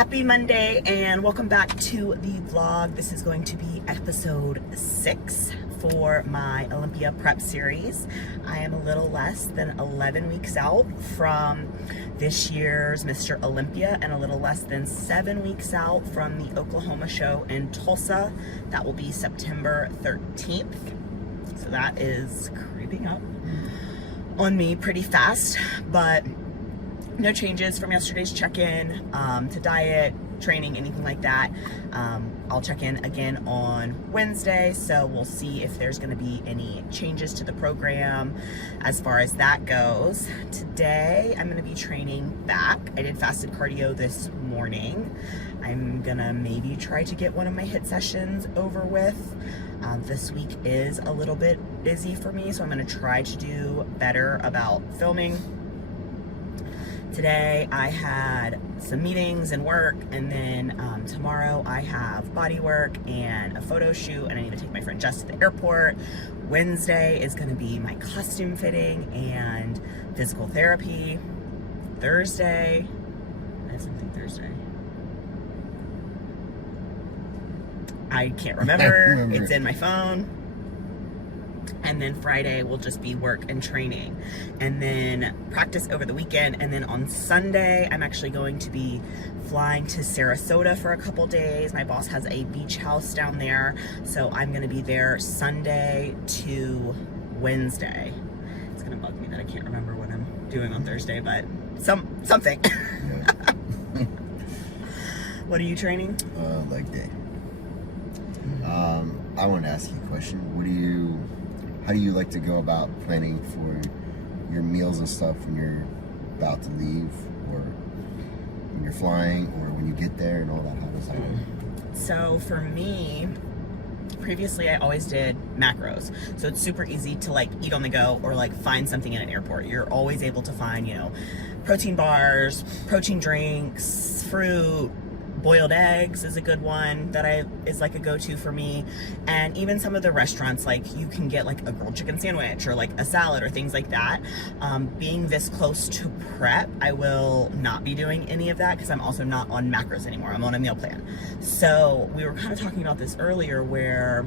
Happy Monday and welcome back to the vlog. This is going to be episode 6 for my Olympia prep series. I am a little less than 11 weeks out from this year's Mr. Olympia and a little less than 7 weeks out from the Oklahoma show in Tulsa. That will be September 13th. So that is creeping up on me pretty fast, but no changes from yesterday's check-in to diet, training, anything like that. I'll check in again on Wednesday, so we'll see if there's going to be any changes to the program as far as that goes. Today, I'm going to be training back. I did fasted cardio this morning. I'm going to maybe try to get one of my HIIT sessions over with. This week is a little bit busy for me, so I'm going to try to do better about filming. Today I had some meetings and work, and then tomorrow I have body work and a photo shoot, and I need to take my friend Jess to the airport. Wednesday is going to be my costume fitting and physical therapy. Thursday, I have something Thursday. I can't remember. It's in my phone. And then Friday will just be work and training, and then practice over the weekend. And then on Sunday, I'm actually going to be flying to Sarasota for a couple days. My boss has a beach house down there, so I'm going to be there Sunday to Wednesday. It's going to bug me that I can't remember what I'm doing on Thursday, but something. Yeah. What are you training? Leg day. I want to ask you a question. How do you like to go about planning for your meals and stuff when you're about to leave, or when you're flying, or when you get there and all that? How does that work? So for me, previously I always did macros. So it's super easy to like eat on the go or like find something in an airport. You're always able to find, you know, protein bars, protein drinks, fruit. Boiled eggs is a good one that is like a go-to for me. And even some of the restaurants, like you can get like a grilled chicken sandwich or like a salad or things like that. Being this close to prep, I will not be doing any of that because I'm also not on macros anymore. I'm on a meal plan. So we were kind of talking about this earlier, where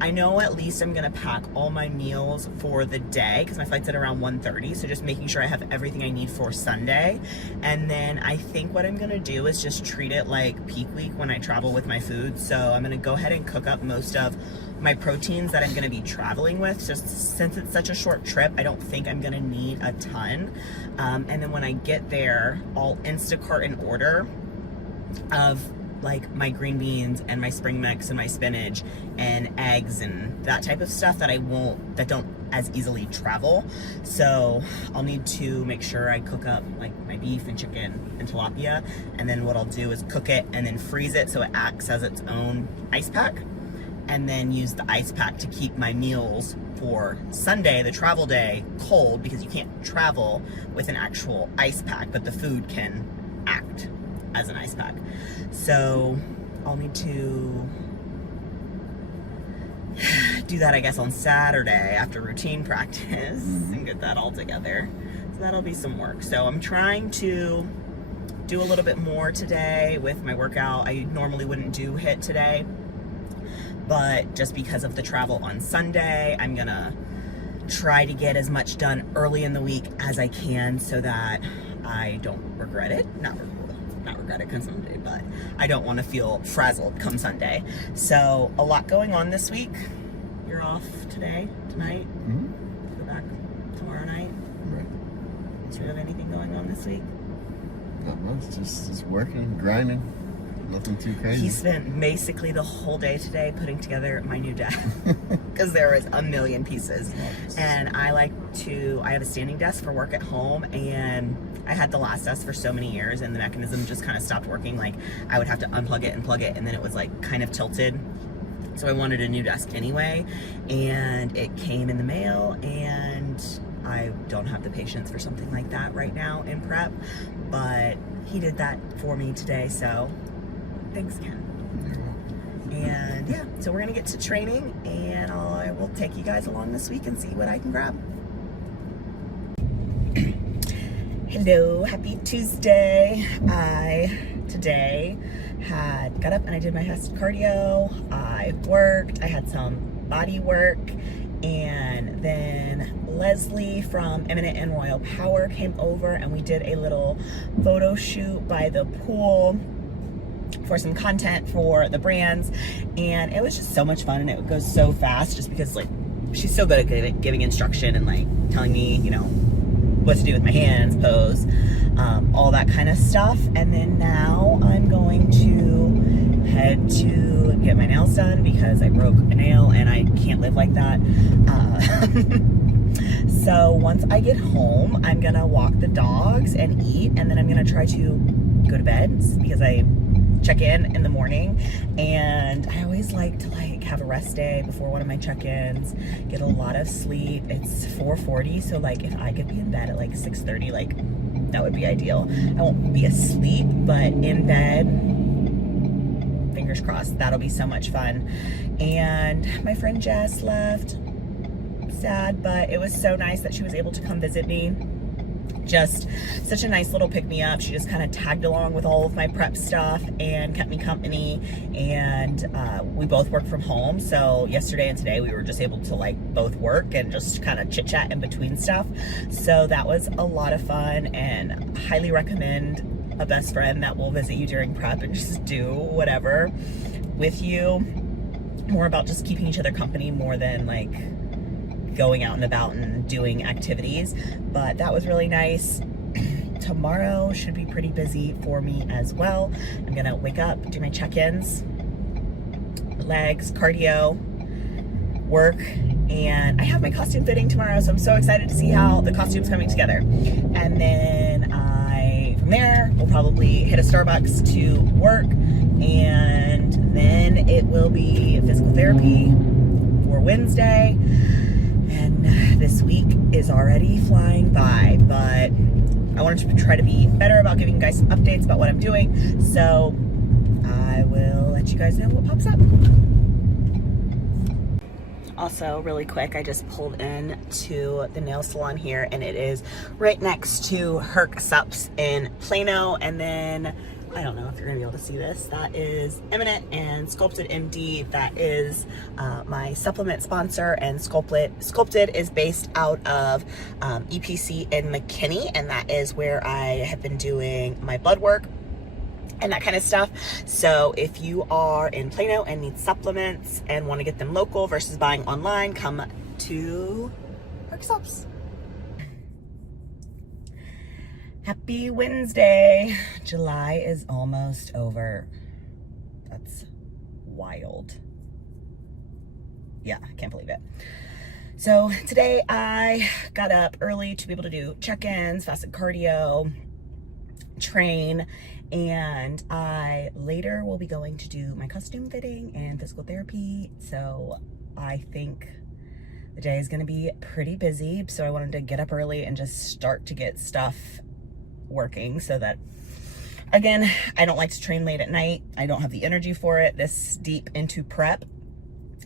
I know at least I'm gonna pack all my meals for the day because my flight's at around 1:30. So just making sure I have everything I need for Sunday. And then I think what I'm gonna do is just treat it like peak week when I travel with my food. So I'm gonna go ahead and cook up most of my proteins that I'm gonna be traveling with. Just since it's such a short trip, I don't think I'm gonna need a ton. And then when I get there, I'll Instacart an order of like my green beans and my spring mix and my spinach and eggs and that type of stuff that that don't as easily travel. So I'll need to make sure I cook up like my beef and chicken and tilapia, and then what I'll do is cook it and then freeze it so it acts as its own ice pack, and then use the ice pack to keep my meals for Sunday, the travel day, cold, because you can't travel with an actual ice pack, but the food can act as an ice pack. So I'll need to do that, I guess, on Saturday after routine practice and get that all together. So that'll be some work. So I'm trying to do a little bit more today with my workout. I normally wouldn't do HIIT today, but just because of the travel on Sunday, I'm gonna try to get as much done early in the week as I can so that I don't regret it. Not regret it come Sunday, but I don't want to feel frazzled come Sunday. So a lot going on this week. You're off today, tonight. Go back tomorrow night. Right. Do you have anything going on this week? Not much. Just working, grinding. Nothing too crazy. He spent basically the whole day today putting together my new desk because there was a million pieces. And I have a standing desk for work at home, and I had the last desk for so many years, and the mechanism just kind of stopped working. Like I would have to unplug it and plug it, and then it was like kind of tilted. So I wanted a new desk anyway, and it came in the mail, and I don't have the patience for something like that right now in prep, but he did that for me today, so thanks, Ken. And yeah, so we're gonna get to training, and I will take you guys along this week and see what I can grab. Hello, happy Tuesday. I today. Got up and I did my fasted cardio. I worked. I had some body work. And then Leslie from Eminent and Royal Power came over and we did a little photo shoot by the pool for some content for the brands. And it was just so much fun, and it goes so fast just because like she's so good at giving instruction and like telling me, you know, what to do with my hands, pose, all that kind of stuff. And then now I'm going to head to get my nails done because I broke a nail and I can't live like that. So once I get home, I'm gonna walk the dogs and eat, and then I'm gonna try to go to bed because I check in the morning, and I always like to like have a rest day before one of my check-ins, get a lot of sleep. It's 4:40, so like if I could be in bed at like 6:30, like that would be ideal. I won't be asleep, but in bed, fingers crossed, that'll be so much fun. And my friend Jess left, sad, but it was so nice that she was able to come visit me. Just such a nice little pick-me-up. She just kind of tagged along with all of my prep stuff and kept me company, and we both work from home, so yesterday and today we were just able to like both work and just kind of chit-chat in between stuff. So that was a lot of fun, and highly recommend a best friend that will visit you during prep and just do whatever with you. More about just keeping each other company more than like going out and about and doing activities. But that was really nice. Tomorrow should be pretty busy for me as well. I'm gonna wake up, do my check-ins, legs, cardio, work, and I have my costume fitting tomorrow, so I'm so excited to see how the costume's coming together. And then from there, we'll probably hit a Starbucks to work, and then it will be physical therapy for Wednesday. And this week is already flying by, but I wanted to try to be better about giving you guys some updates about what I'm doing. So I will let you guys know what pops up. Also, really quick, I just pulled in to the nail salon here, and it is right next to Herc Sups in Plano. And then I don't know if you're gonna be able to see this. That is Eminent and Sculpted MD. That is my supplement sponsor, and Sculpted is based out of EPC in McKinney, and that is where I have been doing my blood work and that kind of stuff. So if you are in Plano and need supplements and want to get them local versus buying online, come to Herc Sups. Happy Wednesday. July is almost over. That's wild. Yeah, I can't believe it. So today I got up early to be able to do check-ins, fasted cardio, train, and I later will be going to do my costume fitting and physical therapy. So I think the day is going to be pretty busy. So I wanted to get up early and just start to get stuff working, so that, again, I don't like to train late at night. I don't have the energy for it this deep into prep.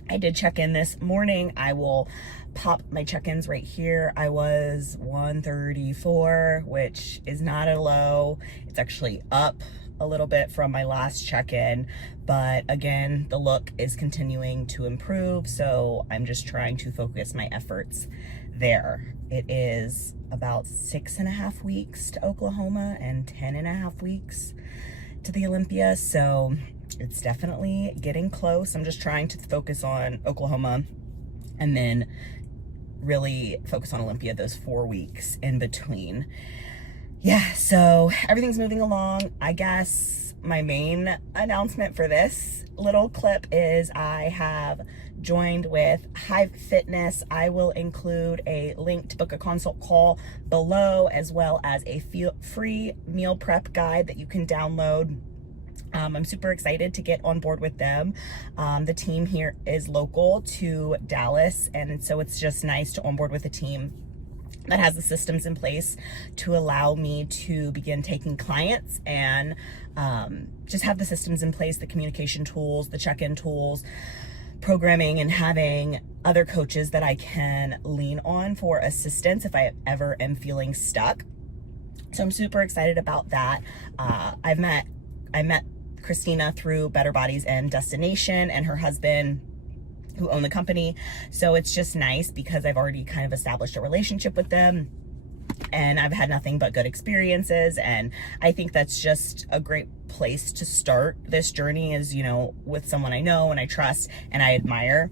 I did check in this morning. I will pop my check-ins right here. I was 134, which is not a low. It's actually up a little bit from my last check-in, but again, the look is continuing to improve, so I'm just trying to focus my efforts there. It is about 6.5 weeks to Oklahoma and 10.5 weeks to the Olympia, so it's definitely getting close. I'm just trying to focus on Oklahoma and then really focus on Olympia those 4 weeks in between. Yeah, so everything's moving along. I guess my main announcement for this little clip is I have joined with Hive Fitness. I will include a link to book a consult call below, as well as a free meal prep guide that you can download. I'm super excited to get on board with them. The team here is local to Dallas, and so it's just nice to onboard with a team that has the systems in place to allow me to begin taking clients and just have the systems in place, the communication tools, the check-in tools, programming, and having other coaches that I can lean on for assistance if I ever am feeling stuck. So I'm super excited about that. I've met I met Christina through Better Bodies and Destination and her husband who own the company. So it's just nice because I've already kind of established a relationship with them and I've had nothing but good experiences. And I think that's just a great place to start this journey is, you know, with someone I know and I trust and I admire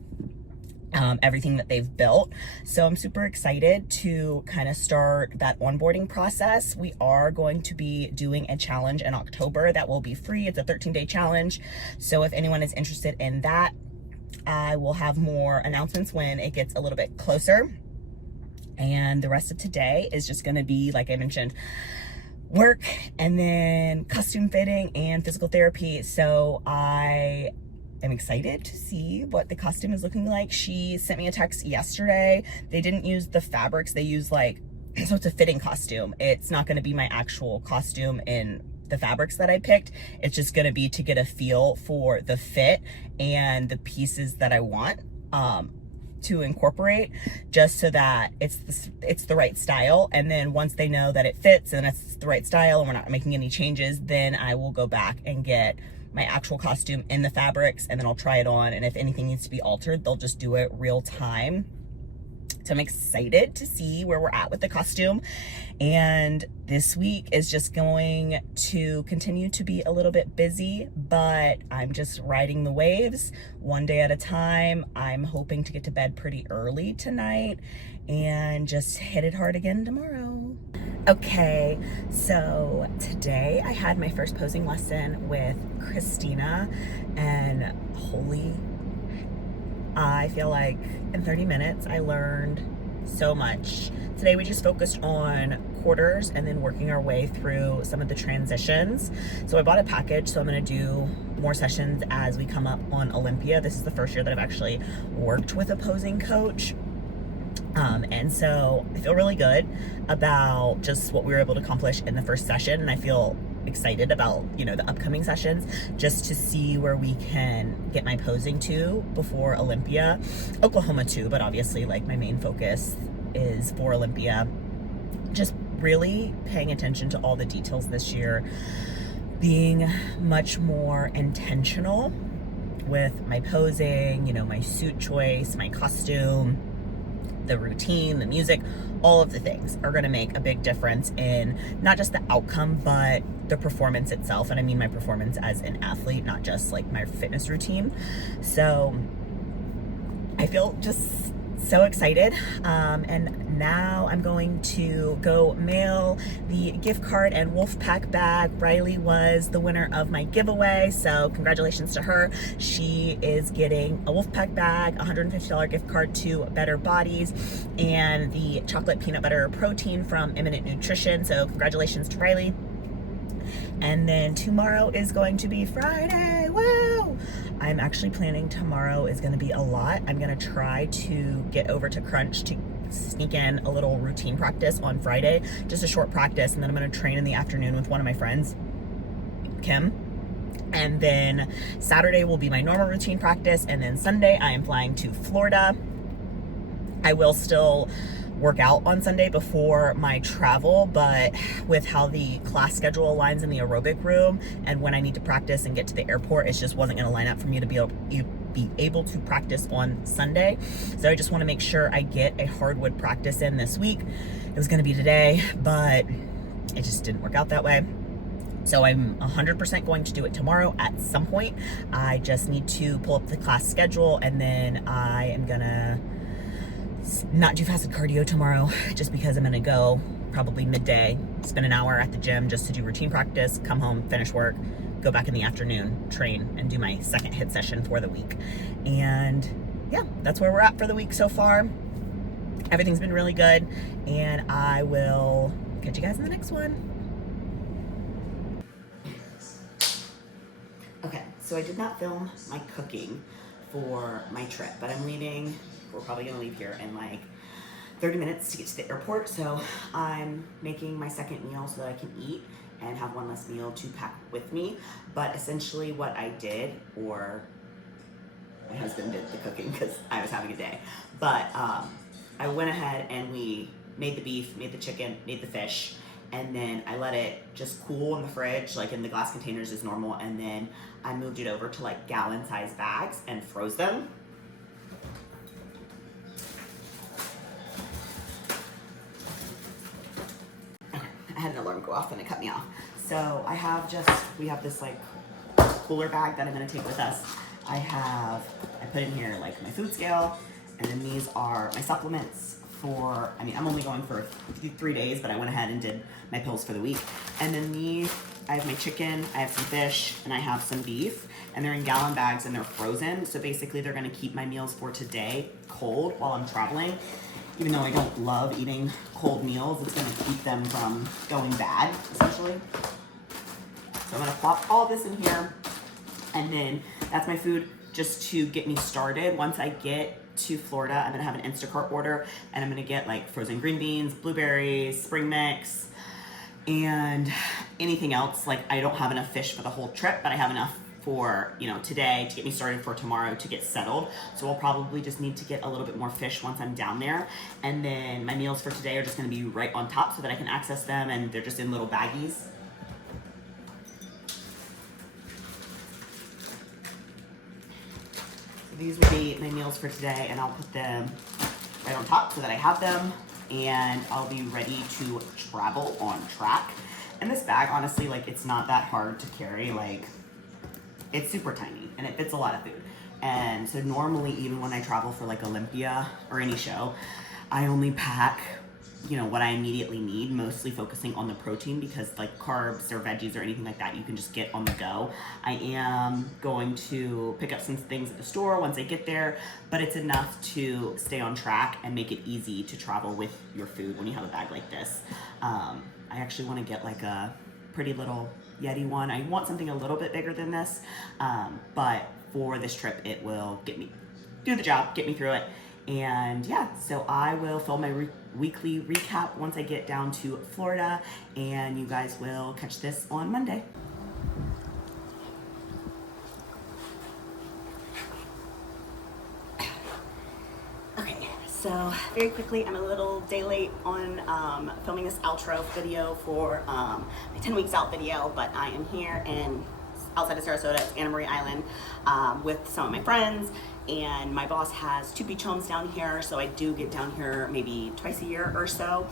everything that they've built. So I'm super excited to kind of start that onboarding process. We are going to be doing a challenge in October that will be free. It's a 13-day challenge. So if anyone is interested in that, I will have more announcements when it gets a little bit closer. And the rest of today is just going to be, like I mentioned, work and then costume fitting and physical therapy. So I'm excited to see what the costume is looking like. She sent me a text yesterday. They didn't use the fabrics. They use like, so it's a fitting costume. It's not going to be my actual costume in the fabrics that I picked. It's just going to be to get a feel for the fit and the pieces that I want to incorporate, just so that it's the right style. And then once they know that it fits and it's the right style and we're not making any changes, then I will go back and get my actual costume in the fabrics and then I'll try it on. And if anything needs to be altered, they'll just do it real time. So I'm excited to see where we're at with the costume. And this week is just going to continue to be a little bit busy, but I'm just riding the waves one day at a time. I'm hoping to get to bed pretty early tonight and just hit it hard again tomorrow. Okay, so today I had my first posing lesson with Christina, and holy, I feel like in 30 minutes I learned so much. Today we just focused on quarters and then working our way through some of the transitions. So I bought a package, so I'm going to do more sessions as we come up on Olympia. This is the first year that I've actually worked with a posing coach. And so I feel really good about just what we were able to accomplish in the first session. And I feel excited about, you know, the upcoming sessions just to see where we can get my posing to before Olympia. Oklahoma too, but obviously like my main focus is for Olympia. Just really paying attention to all the details this year, being much more intentional with my posing, you know, my suit choice, my costume, the routine, the music, all of the things are going to make a big difference in not just the outcome, but the performance itself. And I mean my performance as an athlete, not just like my fitness routine. So I feel just so excited. And now I'm going to go mail the gift card and Wolfpack bag. Riley was the winner of my giveaway, so congratulations to her. She is getting a Wolfpack bag, $150 gift card to Better Bodies, and the chocolate peanut butter protein from Eminent Nutrition. So congratulations to Riley. And then tomorrow is going to be Friday. Woo! I'm actually planning tomorrow is going to be a lot. I'm going to try to get over to Crunch to sneak in a little routine practice on Friday, just a short practice, and then I'm going to train in the afternoon with one of my friends, Kim. And then Saturday will be my normal routine practice, and then Sunday I am flying to Florida. I will still work out on Sunday before my travel, but with how the class schedule aligns in the aerobic room and when I need to practice and get to the airport, it just wasn't going to line up for me to be able to practice on Sunday. So I just want to make sure I get a hardwood practice in this week. It was going to be today, but it just didn't work out that way. So I'm 100% going to do it tomorrow at some point. I just need to pull up the class schedule, and then I am gonna not do fasted cardio tomorrow just because I'm gonna go probably midday, spend an hour at the gym just to do routine practice, come home, finish work, go back in the afternoon, train, and do my second HIIT session for the week. And yeah, that's where we're at for the week so far. Everything's been really good, and I will catch you guys in the next one. Okay, so I did not film my cooking for my trip, but I'm leaving. We're probably gonna leave here in like 30 minutes to get to the airport. So I'm making my second meal so that I can eat and have one less meal to pack with me. But essentially what I did, or my husband did the cooking because I was having a day. But I went ahead and we made the beef, made the chicken, made the fish, and then I let it just cool in the fridge, like in the glass containers as normal, and then I moved it over to like gallon-sized bags and froze them. Okay, I had an alarm go off and it cut me off. So we have this like cooler bag that I'm gonna take with us. I put in here like my food scale, and then these are my supplements for, I'm only going for 3 days, but I went ahead and did my pills for the week. And then these, I have my chicken, I have some fish, and I have some beef, and they're in gallon bags and they're frozen. So basically they're gonna keep my meals for today cold while I'm traveling. Even though I don't love eating cold meals, it's gonna keep them from going bad, essentially. So I'm gonna plop all this in here, and then that's my food just to get me started. Once I get to Florida, I'm gonna have an Instacart order, and I'm gonna get like frozen green beans, blueberries, spring mix, and anything else. Like I don't have enough fish for the whole trip, but I have enough for, today to get me started for tomorrow to get settled. So I'll probably just need to get a little bit more fish once I'm down there. And then my meals for today are just gonna be right on top so that I can access them, and they're just in little baggies. These will be my meals for today, and I'll put them right on top so that I have them, and I'll be ready to travel on track. And this bag, honestly, like it's not that hard to carry. Like it's super tiny and it fits a lot of food. And so normally, even when I travel for like Olympia or any show, I only pack what I immediately need, mostly focusing on the protein, because like carbs or veggies or anything like that, you can just get on the go. I am going to pick up some things at the store once I get there, but it's enough to stay on track and make it easy to travel with your food when you have a bag like this. I actually want to get like a pretty little Yeti one. I want something a little bit bigger than this, but for this trip, it will get me do the job, get me through it. And yeah, so I will film my weekly recap once I get down to Florida, and you guys will catch this on Monday. Okay, so very quickly, I'm a little day late on filming this outro video for my 10 weeks out video, but I am here outside of Sarasota, it's Anna Marie Island, with some of my friends. And my boss has 2 beach homes down here, so I do get down here maybe twice a year or so.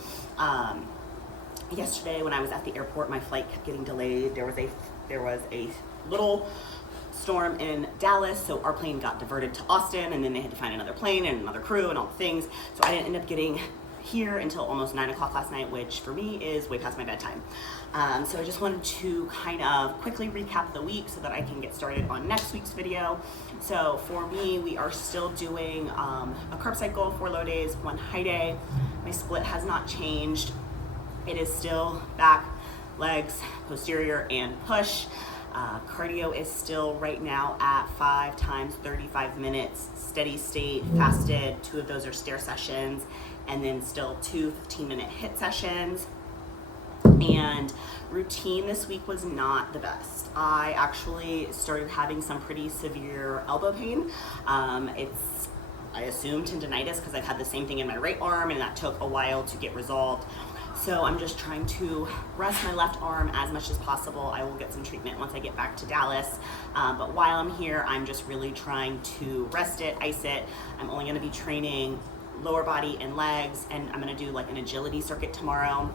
Yesterday when I was at the airport, my flight kept getting delayed. There was a little storm in Dallas, so our plane got diverted to Austin, and then they had to find another plane and another crew and all the things. So I didn't end up getting here until almost 9 o'clock last night, which for me is way past my bedtime. So I just wanted to kind of quickly recap the week so that I can get started on next week's video. So for me, we are still doing a carb cycle, 4 low days, 1 high day. My split has not changed. It is still back, legs, posterior, and push. Cardio is still right now at 5 times 35 minutes, steady state, fasted. 2 of those are stair sessions, and then still 2 15-minute hit sessions. And routine this week was not the best. I actually started having some pretty severe elbow pain. I assume tendonitis because I've had the same thing in my right arm, and that took a while to get resolved. So I'm just trying to rest my left arm as much as possible. I will get some treatment once I get back to Dallas. But while I'm here, I'm just really trying to rest it, ice it. I'm only gonna be training lower body and legs, and I'm gonna do like an agility circuit tomorrow.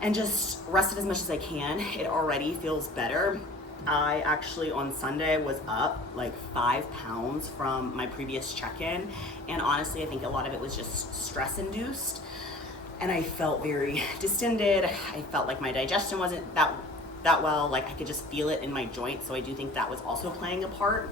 And just rest it as much as I can. It already feels better. I actually on Sunday was up like 5 pounds from my previous check-in, and honestly I think a lot of it was just stress induced, and I felt very distended. I felt like my digestion wasn't that well, like I could just feel it in my joints, so I do think that was also playing a part.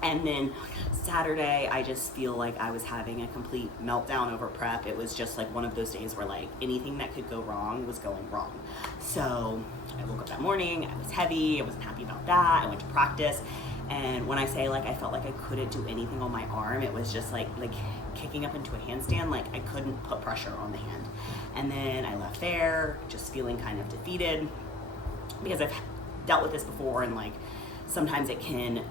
And then Saturday, I just feel like I was having a complete meltdown over prep. It was just like one of those days where like anything that could go wrong was going wrong. So I woke up that morning, I was heavy, I wasn't happy about that. I went to practice, and when I say like I felt like I couldn't do anything on my arm, it was just like kicking up into a handstand, like I couldn't put pressure on the hand. And then I left there just feeling kind of defeated, because I've dealt with this before, and like sometimes it can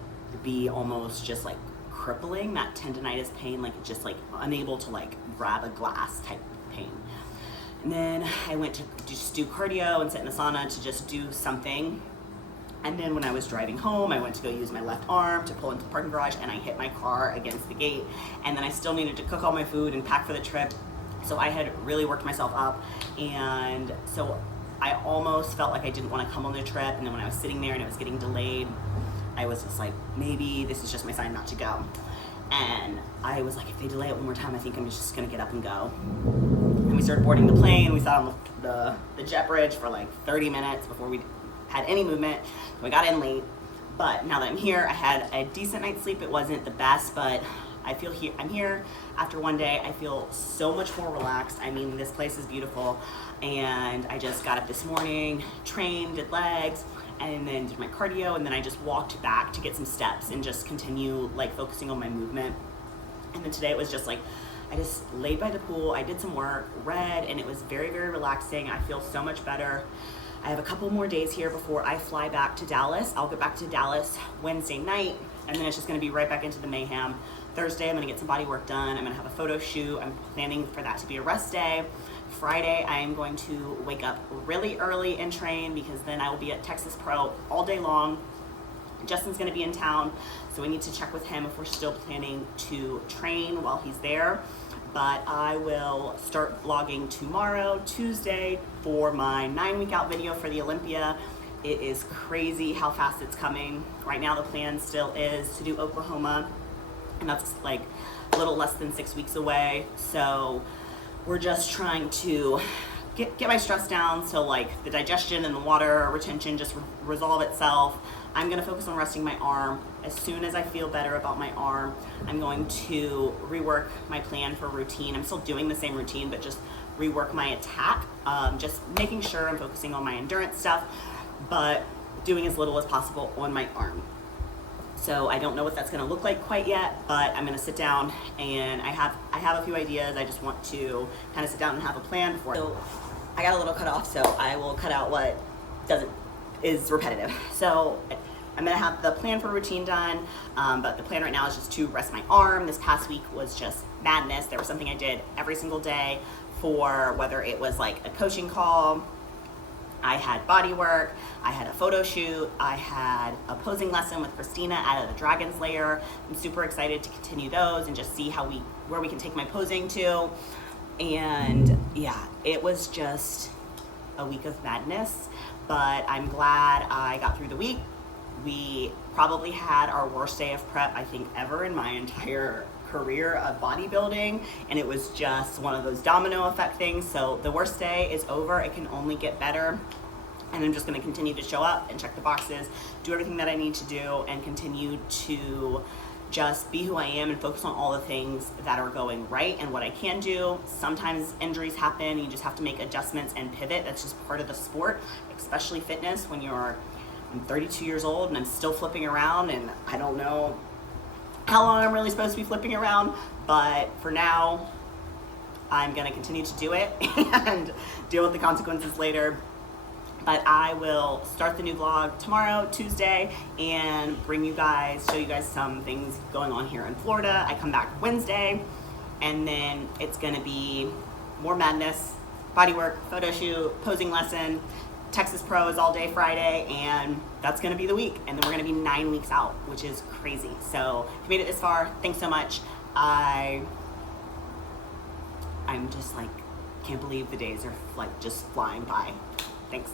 be almost just like crippling, that tendonitis pain, like just like unable to like grab a glass type pain. And then I went to just do cardio and sit in the sauna to just do something. And then when I was driving home, I went to go use my left arm to pull into the parking garage, and I hit my car against the gate. And then I still needed to cook all my food and pack for the trip. So I had really worked myself up. And so I almost felt like I didn't want to come on the trip. And then when I was sitting there and it was getting delayed, I was just like, maybe this is just my sign not to go. And I was like, if they delay it one more time, I think I'm just gonna get up and go. And we started boarding the plane. We sat on the jet bridge for like 30 minutes before we had any movement. We got in late, but now that I'm here, I had a decent night's sleep. It wasn't the best, but I feel I'm here after one day. I feel so much more relaxed. I mean, this place is beautiful, and I just got up this morning, trained, did legs, and then did my cardio, and then I just walked back to get some steps and just continue like focusing on my movement. And then today it was just like, I just laid by the pool, I did some work, read, and it was very, very relaxing. I feel so much better. I have a couple more days here before I fly back to Dallas. I'll get back to Dallas Wednesday night, and then it's just gonna be right back into the mayhem. Thursday, I'm gonna get some body work done. I'm gonna have a photo shoot. I'm planning for that to be a rest day. Friday, I am going to wake up really early and train, because then I will be at Texas Pro all day long. Justin's gonna be in town, so we need to check with him if we're still planning to train while he's there. But I will start vlogging tomorrow, Tuesday, for my 9-week out video for the Olympia. It is crazy how fast it's coming. Right now the plan still is to do Oklahoma, and that's like a little less than 6 weeks away. So we're just trying to get my stress down, so like the digestion and the water retention just resolve itself. I'm gonna focus on resting my arm. As soon as I feel better about my arm, I'm going to rework my plan for routine. I'm still doing the same routine, but just rework my attack. Just making sure I'm focusing on my endurance stuff, but doing as little as possible on my arm. So I don't know what that's gonna look like quite yet, but I'm gonna sit down, and I have a few ideas. I just want to kind of sit down and have a plan before. So I got a little cut off, so I will cut out what is repetitive. So I'm gonna have the plan for routine done, but the plan right now is just to rest my arm. This past week was just madness. There was something I did every single day, for whether it was like a coaching call, I had body work, I had a photo shoot, I had a posing lesson with Christina out of the Dragon's Lair. I'm super excited to continue those and just see where we can take my posing to. And yeah, it was just a week of madness, but I'm glad I got through the week. We probably had our worst day of prep, I think, ever in my entire career of bodybuilding, and it was just one of those domino effect things. So the worst day is over. It can only get better, and I'm just going to continue to show up and check the boxes, do everything that I need to do, and continue to just be who I am and focus on all the things that are going right and what I can do. Sometimes injuries happen, you just have to make adjustments and pivot. That's just part of the sport, especially fitness. When I'm 32 years old and I'm still flipping around, and I don't know how long I'm really supposed to be flipping around, but for now, I'm gonna continue to do it and deal with the consequences later. But I will start the new vlog tomorrow, Tuesday, and show you guys some things going on here in Florida. I come back Wednesday, and then it's gonna be more madness, body work, photo shoot, posing lesson, Texas Pro is all day Friday, and that's gonna be the week. And then we're gonna be 9 weeks out, which is crazy. So if you made it this far, thanks so much. I'm just like, can't believe the days are like just flying by. Thanks.